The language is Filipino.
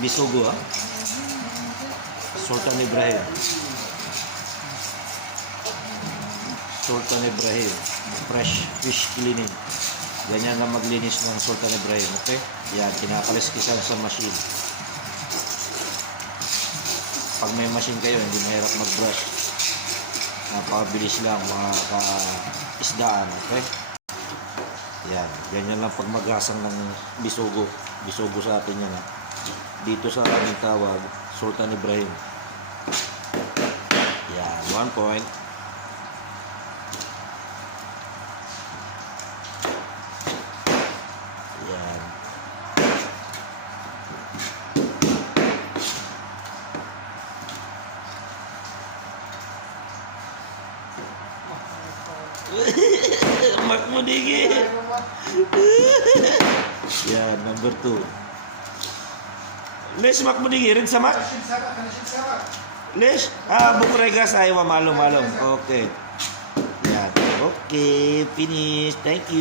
Bisugo, ha? Sultan Ibrahim. Sultan Ibrahim. Fresh fish cleaning. Ganyan lang maglinis ng Sultan Ibrahim, okay? Yan, kinakaliskisan sa machine. Pag may machine kayo, hindi mahirap mag-brush. Napakabilis lang mga ka-isdaan, okay? Yan, ganyan lang pag maghasang ng bisugo. Bisugo sa atin yan, ha? Dito sa aming tawag, Sultan Ibrahim. Yan, 1 point. Yan. Mark mo digi. Yan, number 2. Les, mak mo digi rin sa mak? Les, bukregas ay malum. Okay. Yan. Okay, finish. Thank you.